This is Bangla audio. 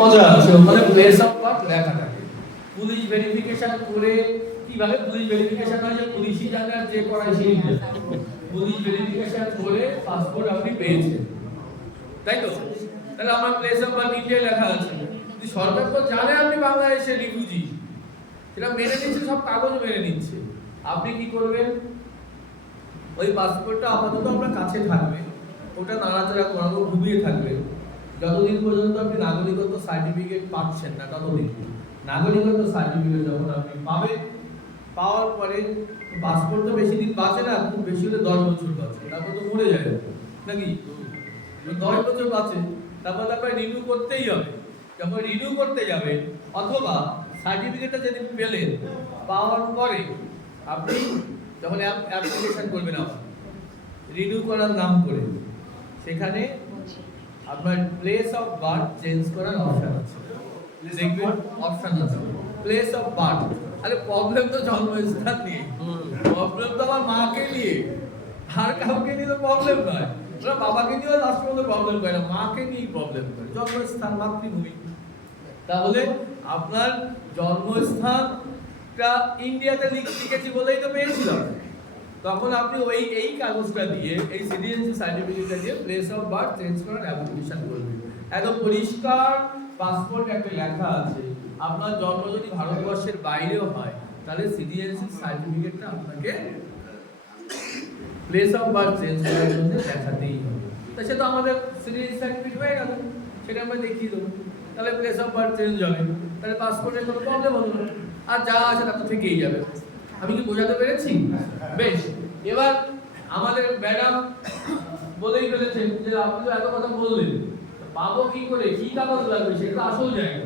মজা আছে, ওখানে প্লেস অফ বার্থ লেখা থাকে। পুলিশ ভেরিফিকেশন করে কিভাবে পুলিশ ভেরিফিকেশন হয়, যে পুলিশই জানে আর যে করায় সেই জানে। পুলিশ ভেরিফিকেশন করে পাসপোর্ট আপনি পেয়েছেন, তাই তো? তাহলে আমার প্লেস অফ বার্থ ইন্ডিয়ায় লেখা আছে। কিন্তু সরকার তো জানে আপনি বাংলাদেশের রিফিউজি, সেটা মেনে নিচ্ছে, সব কাগজ মেনে নিচ্ছে। আপনি কি করবেন? ওই পাসপোর্টটা আপাতত আপনার কাছে থাকবে, ওটা নাড়াচাড়া করাবো, ঘুমিয়ে থাকবে যতদিন পর্যন্ত আপনি নাগরিকত্ব সার্টিফিকেট পাচ্ছেন না ততদিন। নাগরিকত্ব সার্টিফিকেট যখন আপনি পাবেন, পাওয়ার পরে পাসপোর্ট তো বেশি দিন বাঁচে না, খুব বেশি হলে 10 বছর বাঁচে, তারপর তো মরে যায় নাকি? 10 বছর বাঁচে, তারপর আপনাকে রিনিউ করতেই হবে। যখন রিনিউ করতে যাবে, অথবা সার্টিফিকেটটা যেদিন পেলেন, পাওয়ার পরে আপনি যখন অ্যাপ্লিকেশন করবেন আবার রিনিউ করার নাম করে, সেখানে আপনার প্লেস অফ বার্থ চেঞ্জ করার অপশন আছে। দেখবেন অপশন আছে প্লেস অফ বার্থ। আরে প্রবলেম তো জন্মস্থান নিয়ে, প্রবলেম তো আমার মাকে নিয়ে, আর কাউকে নিয়ে তো প্রবলেম নয়। ওরা বাবাকে নিয়েও লাস্ট পর্যন্ত প্রবলেম করে না, মাকে নিয়েই প্রবলেম করে। জন্মস্থান, মাতৃভূমি। তাহলে আপনার জন্মস্থানটা ইন্ডিয়াতে লিখেছি বলেই তো পেয়েছিলাম, তখন আপনি ওই এই কাগজটা দিয়ে, এই সিটিজেনশিপ সার্টিফিকেটটা দিয়ে প্লেস অফ বার্থ চেঞ্জ করার অ্যাপ্লিকেশন করবেন। একদম পরিষ্কার পাসপোর্ট একটা লেখা আছে। আপনার জন্ম যদি ভারতবর্ষের বাইরেও হয়, তাহলে সিটিজেনশিপ সার্টিফিকেটটা আপনাকে প্লেস অফ বার্থ চেঞ্জ করার জন্য দেখাতেই হবে। তা সে তো আমাদের সিটিজেনশিপ সার্টিফিকেট হয়ে গেল, সেটা আমরা দেখিয়ে দেবো, তাহলে প্লেস অফ বার্থ চেঞ্জ হবে, তাহলে পাসপোর্টের কোনো প্রবলেম হলো না, আর যা আছে তা তো থেকেই যাবে। আমি কি বোঝাতে পেরেছি? বেশ, এবার আমাদের ম্যাডাম বলেই ফেলেছেন যে আপনি তো এত কথা বললেন, পাবো কি করে, কি কাগজ লাগবে, সেটা আসল জায়গা।